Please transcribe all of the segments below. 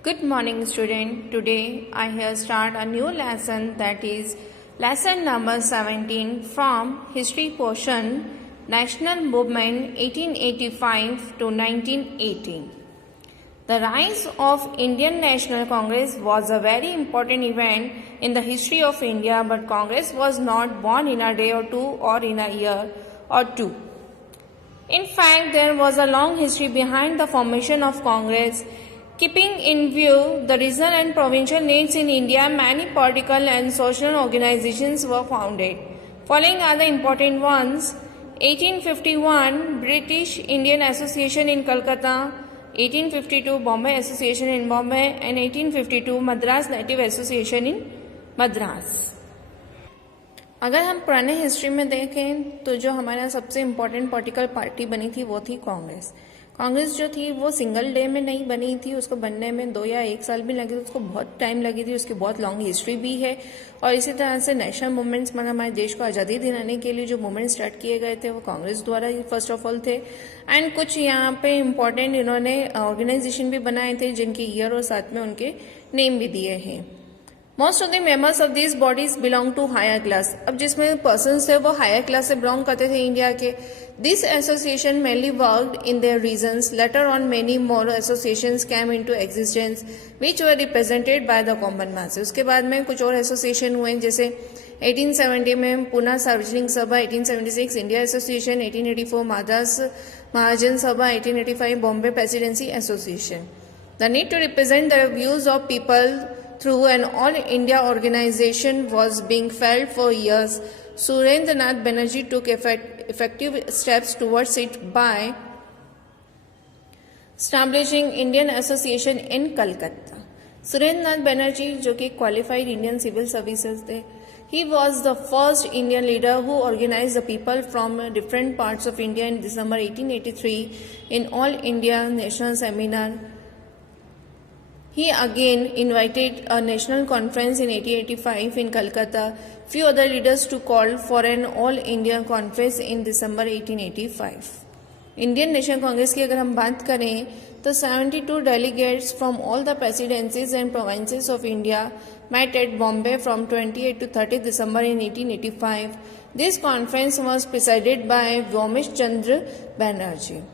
Good morning, student. Today I have start a new lesson, that is lesson number 17 from history portion, National Movement 1885 to 1918. The rise of Indian National Congress was a very important event in the history of India, but Congress was not born in a day or two or in a year or two. In fact, there was a long history behind the formation of Congress. Keeping in view the regional and provincial needs in India, many political and social organizations were founded. Following are the important ones: 1851 British Indian Association in Calcutta, 1852 Bombay Association in Bombay, and 1852 Madras Native Association in Madras. अगर हम पुराने history में देखें तो जो हमारा सबसे important political party बनी थी वो थी कांग्रेस। कांग्रेस जो थी वो सिंगल डे में नहीं बनी थी, उसको बनने में 2 या 1 साल भी लगे थे, उसको बहुत टाइम लगी थी, उसकी बहुत लॉन्ग हिस्ट्री भी है। और इसी तरह से नेशनल मूवमेंट्स मतलब हमारे देश को आज़ादी दिलाने के लिए जो मूवमेंट स्टार्ट किए गए थे वो कांग्रेस द्वारा ही फर्स्ट ऑफ ऑल थे। एंड कुछ यहाँ पे इम्पोर्टेंट इन्होंने ऑर्गेनाइजेशन भी बनाए थे जिनके ईयर और साथ में उनके नेम भी दिए हैं। Most of the members of this bodies belong to higher class. अब जिसमें पर्सन्स थे वो हायर क्लास से बिलोंग करते थे इंडिया के। This association mainly worked in their regions. Later on many more associations came into existence which were represented by the common mass. उसके बाद में कुछ और एसोसिएशन हुए जैसे 1870 में पुणे सार्वजनिक सभा, 1876 India association, 1884 Madras Mahajan Sabha, 1885 Bombay presidency association. The need to represent the views of people through an all-India organization was being felt for years. Surendranath Banerjee took effective steps towards it by establishing Indian Association in Calcutta. Surendranath Banerjee, जो कि qualified Indian civil services थे, he was the first Indian leader who organized the people from different parts of India in December 1883 in All India National Seminar. He again invited a national conference in 1885 in Calcutta. Few other leaders to call for an all-India conference in December 1885. Indian National Congress की अगर हम बात करें तो 72 delegates from all the presidencies and provinces of India met at Bombay from 28 to 30 December in 1885. This conference was presided by Vyomesh Chandra Banerjee.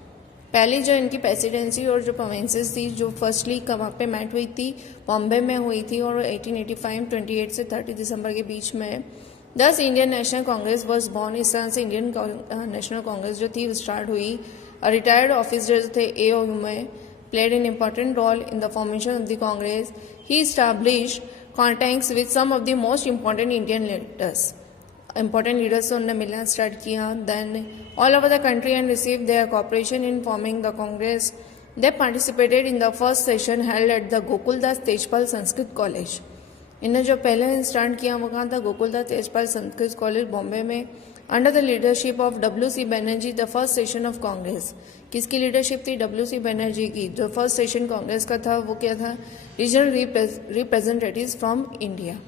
पहली जो इनकी presidency और जो प्रोविंसेस थी जो फर्स्टली वहाँ पे मैट हुई थी बॉम्बे में हुई थी और 1885 28 से 30 दिसंबर के बीच में 10 Indian national Congress was born. इस तरह से इंडियन नेशनल कांग्रेस जो थी स्टार्ट हुई। रिटायर्ड ऑफिसर्स थे एओयू में played an important role in the formation of the Congress. He established contacts with some of the most important Indian leaders. important leaders से उन्होंने मिलना स्टार्ट किया। Then all over the country and receive their cooperation in forming the Congress. They participated in the first session held at the Gokuldas Tejpal Sanskrit college. इन्होंने जो पहले start किया वो कहाँ था? गोकुलदास तेजपाल संस्कृत कॉलेज बॉम्बे में under the leadership of WC Banerjee. The first session of Congress किसकी leadership थी? WC बनर्जी की। जो फर्स्ट सेशन कांग्रेस का था वो क्या था? Regional representatives from India.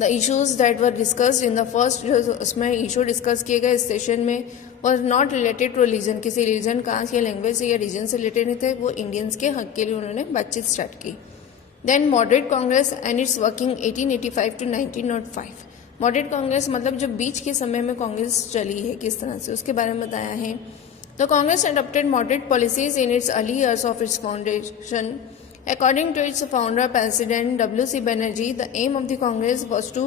The issues that were discussed in the first जो उसमें इशू डिस्कस किए गए इस सेशन में was not related to religion। किसी रिलीजन कास्ट या लैंग्वेज से या रीजन से रिलेटेड नहीं थे, वो इंडियंस के हक के लिए उन्होंने बातचीत स्टार्ट की। Then moderate Congress and its working 1885 to 1905। Moderate Congress मतलब जो बीच के समय में कांग्रेस चली है किस तरह से, उसके बारे में बताया है। तो Congress adopted moderate policies in its early years of its foundation. According to its founder, President WC Banerjee, the aim of the Congress was to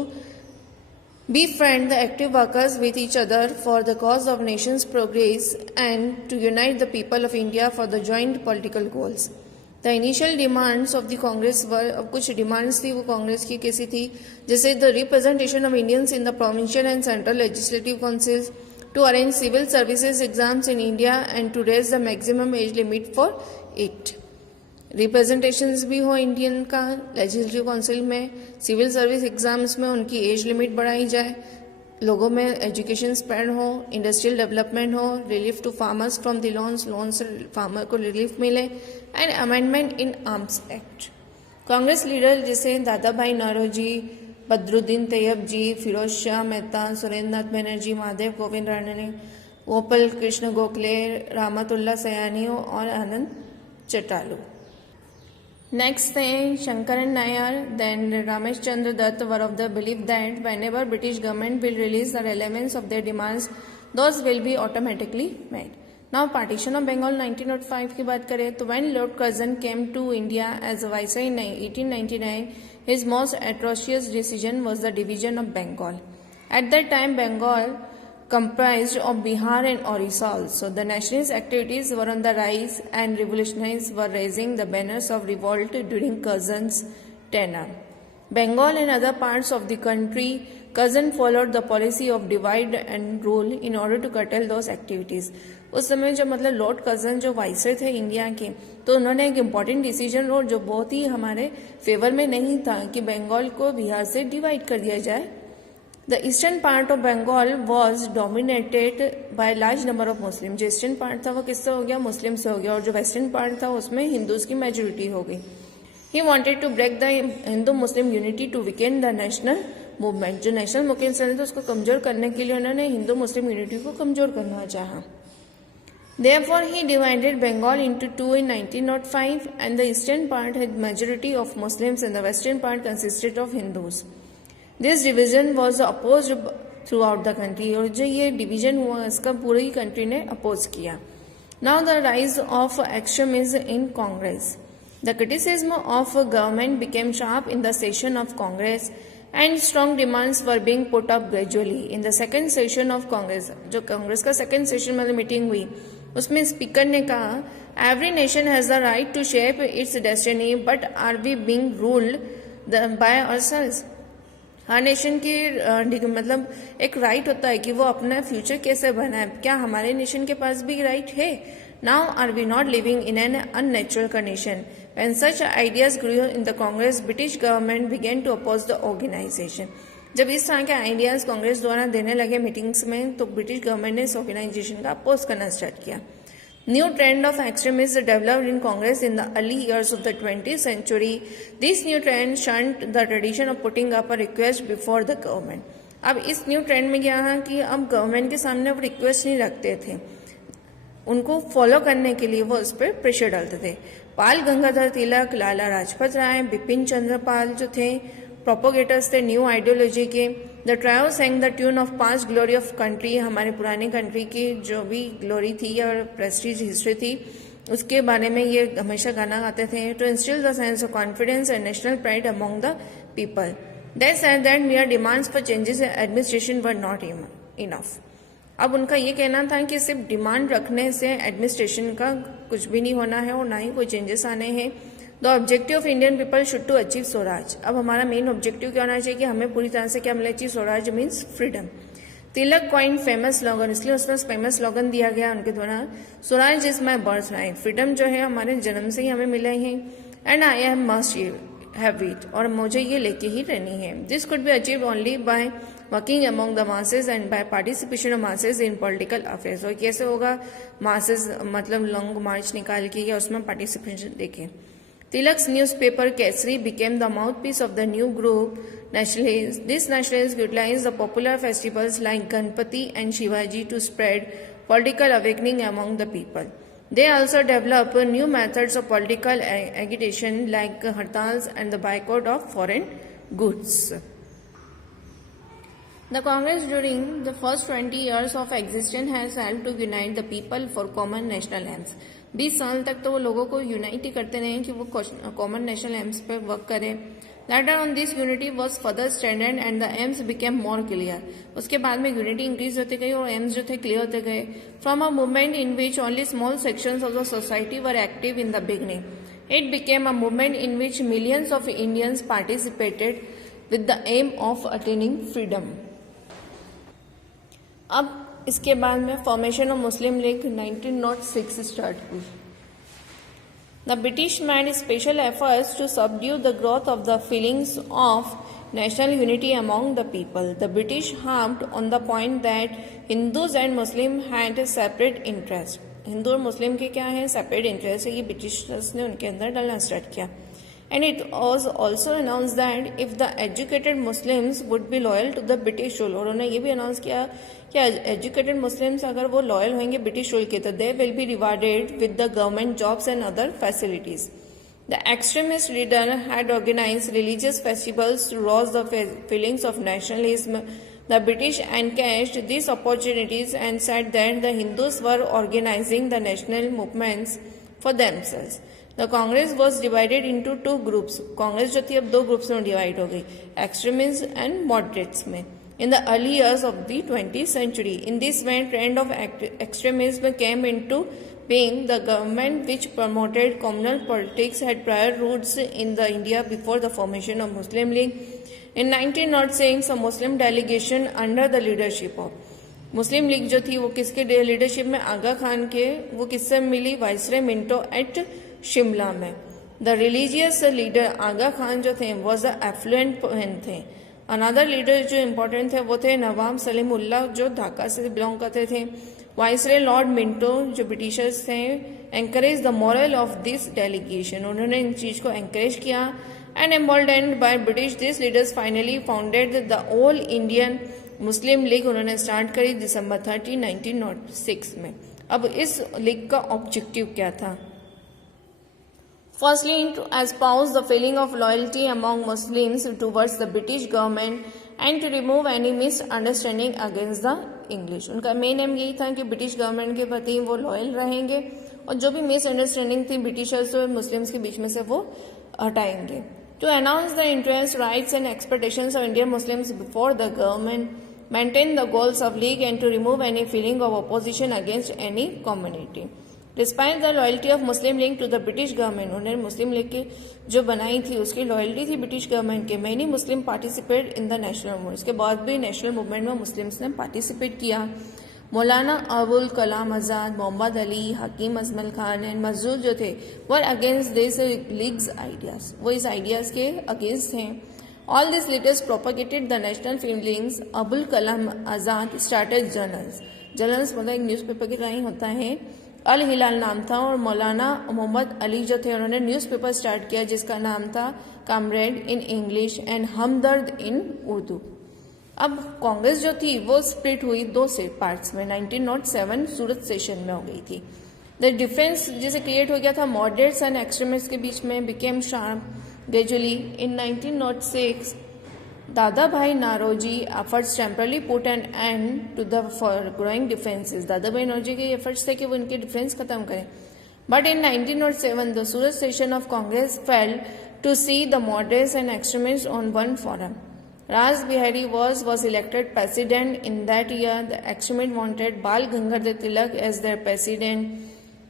befriend the active workers with each other for the cause of nation's progress and to unite the people of India for the joint political goals. The initial demands of the Congress were, अब कुछ demands थी वो कांग्रेस की कैसी थी, जैसे the representation of Indians in the provincial and central legislative councils, to arrange civil services exams in India and to raise the maximum age limit for it. Representations भी हो इंडियन का लेजिस्लेटिव काउंसिल में, civil service exams में उनकी age limit बढ़ाई जाए, लोगों में एजुकेशन स्प्रेड हो, इंडस्ट्रियल डेवलपमेंट हो, relief to farmers from the loans से फार्मर को रिलीफ मिले, and amendment in arms act. Congress leader जैसे दादा भाई नौरोजी, बदरुद्दीन तैयब जी, फिरोज शाह मेहता, सुरेंद्रनाथ बनर्जी, महादेव गोविंद रानडे, गोपाल कृष्ण गोखले, रहमतुल्लाह सयानी और आनंद चटालू। Next thing, Shankaran Nair, then Ramesh Chandra Dutt were of the belief that whenever British government will release the relevance of their demands, those will be automatically met. Now, partition of Bengal 1905 की बात करें तो when Lord Curzon came to India as a viceroy in 1899, his most atrocious decision was the division of Bengal. At that time, Bengal comprised of Bihar and Orissa also. The nationalist activities were on the rise and revolutionists were raising the banners of revolt during Curzon's tenure. Bengal and other parts of the country, Curzon followed the policy of divide and rule in order to curtail those activities. उस समय जो मतलब Lord Curzon जो viceroy थे India के, तो उन्होंने एक इम्पॉर्टेंट डिसीजन लो जो बहुत ही हमारे फेवर में नहीं था कि बंगाल को बिहार से डिवाइड कर दिया जाए. The eastern part of Bengal was dominated by large number of Muslims. जो ईस्टर्न पार्ट था वो किससे हो गया, मुस्लिम से हो गया, और जो वेस्टर्न पार्ट था उसमें हिंदूज की मेजोरिटी हो गई. He wanted to break the Hindu-Muslim unity to weaken the national movement. जो नेशनल मूवमेंट था उसको कमजोर करने के लिए उन्होंने हिंदू मुस्लिम यूनिटी को कमजोर करना चाहा. Therefore, he divided Bengal into two in 1905, and the eastern part had majority of Muslims and the western part consisted of Hindus. This division was opposed throughout the country. और जो ये division हुआ इसका पूरी कंट्री ने oppose किया. Now the rise of extremism in Congress. The criticism of government became sharp in the session of Congress, and strong demands were being put up gradually. In the second session of Congress, जो कांग्रेस का second session में meeting हुई उसमें speaker ने कहा, every nation has the right to shape its destiny but are we being ruled by ourselves. हर nation की मतलब एक राइट होता है कि वो अपना फ्यूचर कैसे बनाए. क्या हमारे नेशन के पास भी राइट है? Now are we not living in an unnatural condition. When such ideas grew in the Congress, British government began to oppose the organisation. जब इस तरह के आइडियाज कांग्रेस द्वारा देने लगे मीटिंग्स में तो ब्रिटिश गवर्नमेंट ने इस ऑर्गेनाइजेशन का अपोज करना स्टार्ट किया. New trend of extremism developed in Congress in the early years of the 20th century. This new trend shunned the tradition of putting up a request before the government. अब इस new trend में क्या है कि अब government के सामने वो रिक्वेस्ट नहीं रखते थे, उनको फॉलो करने के लिए वो उस पर प्रेशर डालते थे. पाल गंगाधर तिलक, लाला लाजपत राय, बिपिन चंद्र पाल जो थे प्रोपोगेटर्स थे न्यू आइडियोलॉजी के. The trio sang the tune of past glory of country. हमारे पुरानी कंट्री की जो भी ग्लोरी थी और प्रेस्टीज हिस्ट्री थी उसके बारे में ये हमेशा गाना गाते थे. To instil the sense of confidence and national pride among the people. They said that major demands for changes in administration were not enough. अब उनका ये कहना था कि सिर्फ डिमांड रखने से एडमिनिस्ट्रेशन का कुछ भी नहीं होना है और ना ही कोई चेंजेस आने हैं. The objective of Indian people should to achieve Swaraj. अब हमारा मेन ऑब्जेक्टिव क्या होना चाहिए कि हमें पूरी तरह से क्या मिले चाहिए, Swaraj means freedom. Tilak coin famous slogan, इसलिए उसमें फेमस स्लोगन दिया गया उनके द्वारा, Swaraj is my birth right. Freedom जो है हमारे जन्म से ही हमें मिले हैं and I am must have it, और मुझे ये लेके ही रहनी है. This could be achieve only by working among the masses and by participation of masses in political affairs. और कैसे होगा, मासेज मतलब लॉन्ग मार्च निकाल के या उसमें पार्टिसिपेशन देखें. Tilak's newspaper Kesari became the mouthpiece of the new group nationalists. These nationalists utilized the popular festivals like Ganpati and Shivaji to spread political awakening among the people. They also developed new methods of political agitation like hartals and the boycott of foreign goods. The Congress during the first 20 years of existence has helped to unite the people for common national aims. 20 साल तक तो वो लोगों को unite ही करते रहे कि वो कॉमन नेशनल एम्स पे वर्क करें. Later on this unity was further standard and the AIIMS became more clear. उसके बाद में यूनिटी इंक्रीज होते गई और एम्स जो थे क्लियर होते गए. From a movement in which only small sections of the society were active in the beginning, it became a movement in which millions of Indians participated with the aim of attaining freedom. अब इसके बाद में formation of Muslim League 1906 start हुई. The British made special efforts to subdue the growth of the feelings of national unity among the people. The British harped on the point that Hindus and Muslim had a separate interest. Hindu और मुस्लिम के क्या है, separate interest है, ये Britishers ने उनके अंदर डालना स्टार्ट किया. And it was also announced that if the educated Muslims would be loyal to the British rule, और उन्होंने ये भी अनाउंस किया कि एजुकेटेड मुस्लिम्स अगर वो लॉयल होंगे ब्रिटिश रूल के तो they will be rewarded with the government jobs and other facilities. The extremist leader had organized religious festivals to rouse the feelings of nationalism. The British encashed these opportunities and said that the Hindus were organizing the national movements for themselves. The Congress was divided into two groups. Congress जो थी अब दो groups में divide हो गई, extremists and moderates में. In the early years of the 20th century, in this way, trend of extremism came into being. The government which promoted communal politics had prior roots in the India before the formation of Muslim League. In 1906, a Muslim delegation under the leadership of Muslim league जो थी वो किसके leadership में, आगा खान के, वो किससे मिली, viceroy Minto eight Shimla में. The religious leader आगा खान जो थे वॉज द एफ्लुएंट मैन थे. अनदर लीडर जो इम्पोर्टेंट थे वो थे नवाब सलीमुल्लाह जो ढाका से बिलोंग करते थे. वाइसरॉय लॉर्ड मिंटो जो ब्रिटिशर्स थे encourage the morale of this delegation, उन्होंने इन चीज को एंकरेज किया. And emboldened by British this leaders finally founded the All Indian Muslim League, उन्होंने स्टार्ट करी दिसंबर 30, 1906 में. अब इस लीग का ऑब्जेक्टिव क्या था? Firstly, to espouse the feeling of loyalty among Muslims towards the British government and to remove any misunderstanding against the English. उनका मेन एम यही था कि ब्रिटिश गवर्नमेंट के प्रति वो लॉयल रहेंगे और जो भी मिसअंडरस्टैंडिंग थी ब्रिटिशर्स और मुस्लिम्स के बीच में से वो हटाएंगे. To announce the interests, rights and expectations of Indian Muslims before the government, maintain the goals of League and to remove any feeling of opposition against any community. Despite the loyalty of Muslim League to the British government, उन्होंने मुस्लिम league की जो बनाई थी उसकी loyalty थी British government के. Many Muslim participate in the national movement, इसके बाद भी नेशनल मूवमेंट में मुस्लिम्स ने पार्टिसिपेट किया. मौलाना अबुल कलाम आजाद, मोहम्मद अली, हकीम अजमल खान एंड मजदूर जो थे were against this leagues ideas, वो इस आइडियाज के अगेंस्ट थे. All this leaders propagated the national feelings. Abul Kalam Azad started journals, journals मतलब एक न्यूज़पेपर की तरह ही होता है, अल हिलाल नाम था. और मौलाना मोहम्मद अली जो थे उन्होंने न्यूज़पेपर स्टार्ट किया जिसका नाम था कामरेड इन इंग्लिश एंड हमदर्द इन उर्दू. अब कांग्रेस जो थी वो स्प्लिट हुई दो से पार्ट्स में. 1907 सूरत सेशन में हो गई थी. द डिफरेंस जिसे क्रिएट हो गया था मॉडरेट्स एंड एक्सट्रीमिस्ट के बीच में became sharp gradually. In 1906 Dada Bhai Naoroji efforts temporarily put an end to the growing differences. Dada Bhai Naoroji के एफर्ट्स थे कि वो इनके डिफरेंस खत्म करें. But in 1907 the Surat session of Congress fail to see the moderates and extremist on one forum. Raj Bihari was elected president in that year. The extremists wanted Bal Gangadhar Tilak as their president.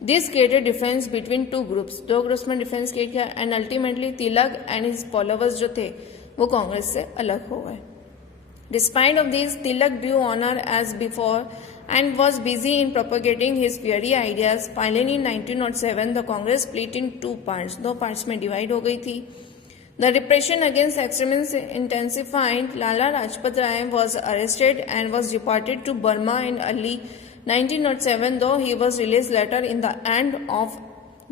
This created difference between two groups. दो groups में difference create किया and ultimately Tilak and his followers जो थे वो कांग्रेस से अलग हो गए. Despite of this, Tilak drew honor as before and was busy in propagating his fiery ideas. Finally, in 1907, the Congress split in two parts. दो parts में divide हो गई थी. The repression against extremists intensified. Lala Rajpat Rai was arrested and was deported to Burma in early 1907, though he was released later in the end of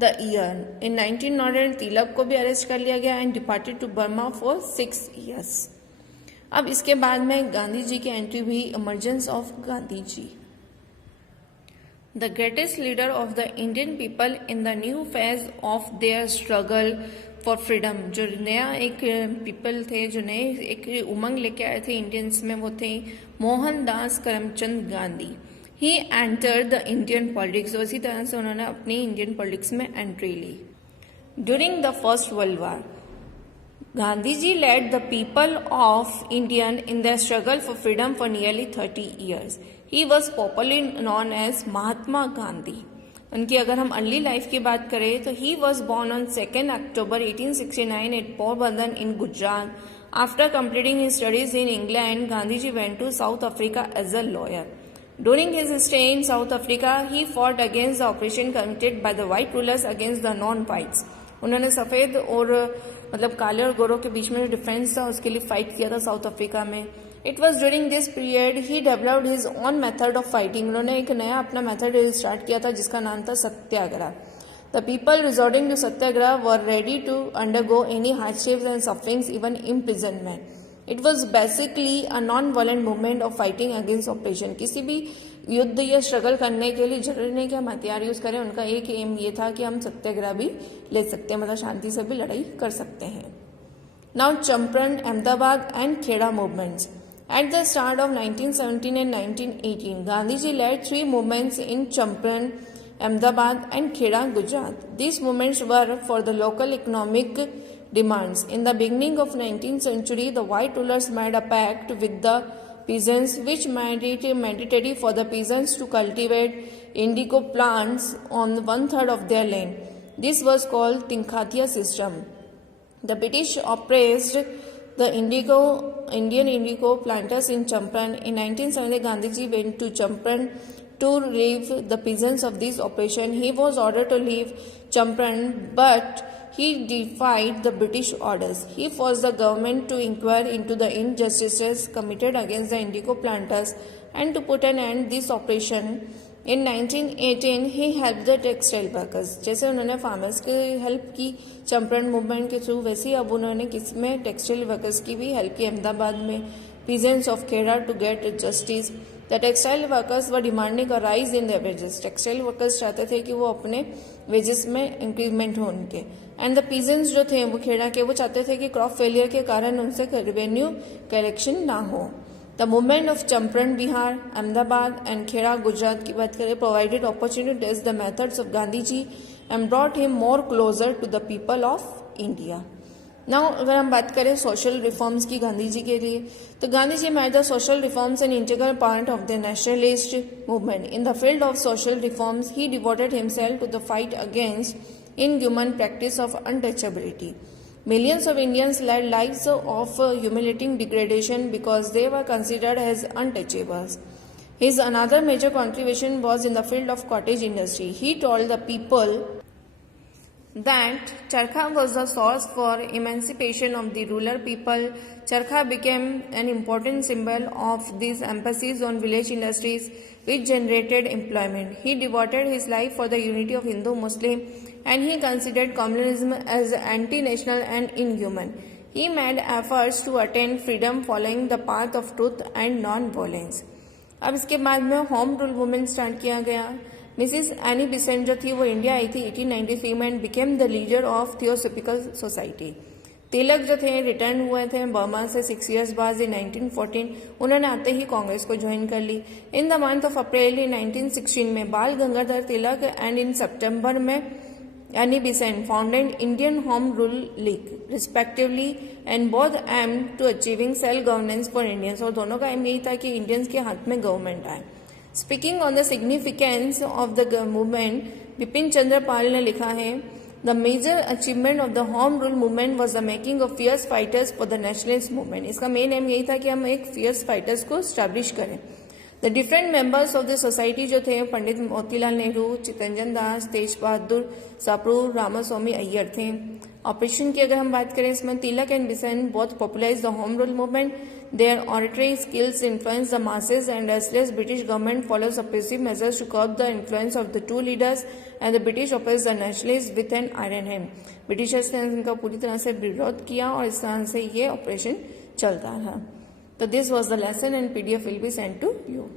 the year. In 1908, Tilak को भी arrest कर लिया गया and deported to Burma for 6 years. अब इसके बाद में गांधी जी की एंट्री हुई. Emergence of Gandhi ji. The greatest leader of the Indian people in the new phase of their struggle for freedom, जो नया एक पीपल थे, जो नए एक उमंग लेके आए थे इंडियंस में, वो थे Mohandas Karamchand Gandhi. He entered the Indian politics, उसी तरह से उन्होंने अपनी इंडियन पॉलिटिक्स में एंट्री ली. During the First World War Gandhi ji led the people of Indian in the struggle for freedom for nearly 30 years. He was popularly known as Mahatma Gandhi. उनकी अगर हम अर्ली लाइफ की बात करें तो he was born on 2 October 1869 at Porbandar in Gujarat. After completing his studies in England, Gandhi ji went to South Africa as a lawyer. During his stay in South Africa he fought against the oppression committed by the white rulers against the non whites. उन्होंने सफेद और मतलब काले और गोरों के बीच में जो डिफरेंस था उसके लिए फाइट किया था साउथ अफ्रीका में. It was during this period he developed his own method of fighting. उन्होंने एक नया अपना मेथड स्टार्ट किया था जिसका नाम था सत्याग्रह. The people resorting to Satyagraha were ready to undergo any hardships and sufferings, even imprisonment. It was basically a non-violent movement of fighting against oppression. किसी भी युद्ध या स्ट्रगल करने के लिए जरूरी नहीं कि हम हथियार यूज करें, उनका एक एम ये था कि हम सत्याग्रह भी ले सकते हैं, मतलब शांति से भी लड़ाई कर सकते हैं। Now Champaran, Ahmedabad and Kheda movements. At the start of 1917 and 1918, Gandhiji led 3 movements in Champaran, Ahmedabad and Kheda, Gujarat. These movements were for the local economic demands. In the beginning of 19th century, the white rulers made a pact with the peasants which made it mandatory for the peasants to cultivate indigo plants on 1/3 of their land. This was called Tinkhatia system. The British oppressed the Indian indigo planters in Champaran. In 1970, Gandhiji went to Champaran to relieve the peasants of this oppression. He was ordered to leave Champaran, but he defied the British orders. He forced the government to inquire into the injustices committed against the indigo planters and to put an end to this oppression. In 1918, he helped the textile workers. जैसे उन्होंने farmers की help की Champaran movement के through, वैसे ही अब उन्होंने किसमें textile workers की भी हेल्प की अहमदाबाद में, peasants of Kheda to get justice. The textile workers were demanding a rise in their wages. Textile workers चाहते थे कि वो अपने वेजेस में इंक्रीजमेंट हो उनके, एंड द पीजेंट्स जो थे वो खेड़ा के, वो चाहते थे कि क्रॉप फेलियर के कारण उनसे रेवेन्यू कलेक्शन ना हो। The movement of Champaran, Bihar, Ahmedabad and Kheda, Gujarat की बात करें, provided opportunity to test the methods of Gandhiji and brought him more closer to the people of India. Now अगर हम बात करें सोशल रिफॉर्म्स की गांधी जी के लिए, तो Gandhi ji made the social reforms an integral part of the nationalist movement. In the field of social reforms, he devoted himself to the fight against inhuman practice of untouchability. Millions of Indians led lives of humiliating degradation because they were considered as untouchables. His another major contribution was in the field of cottage industry. He told the people that charkha was the source for emancipation of the rural people. Charkha became an important symbol of these emphasis on village industries which generated employment. He devoted his life for the unity of Hindu-Muslim and he considered communism as anti-national and inhuman. He made efforts to attain freedom following the path of truth and non-violence. अब इसके बाद में home rule women start किया गया। Mrs any Besant जो थी वो India I थी 1893 में and became the leader of Theosophical Society. Tilak जो थे रिटर्न हुए थे बर्मा से 6 years बाद इन 1914, उन्होंने आते ही कांग्रेस को ज्वाइन कर ली। In the month of April in 1916 में बाल गंगाधर तिलक एंड इन सितंबर में Annie Besant founded Indian Home Rule League respectively and both aim to achieving self governance for Indians, और दोनों का एम यही था कि इंडियंस के हाथ में गवर्नमेंट आए। Speaking on the significance of the movement, Bipin Chandra Pal ने लिखा है, the major achievement of the Home Rule movement was the making of fierce fighters for the nationalist movement. इसका मेन एम यही था कि हम एक फियर्स फाइटर्स को स्टैब्लिश करें। The different members of the society जो थे पंडित मोतीलाल नेहरू, चितरंजन दास, तेज बहादुर सप्रू, रामास्वामी अय्यर थे। ऑपरेशन की अगर हम बात करें इसमें Tilak and Besant both popularise the Home Rule movement. Their oratory skills influenced the masses and restless British government followed suppressive measures to curb the influence of the two leaders and the British opposed the nationalists with an iron hand. Britishers ने इनका पूरी तरह से विरोध किया और इस तरह से ये ऑपरेशन चलता था। तो this was the lesson and PDF will be sent to you.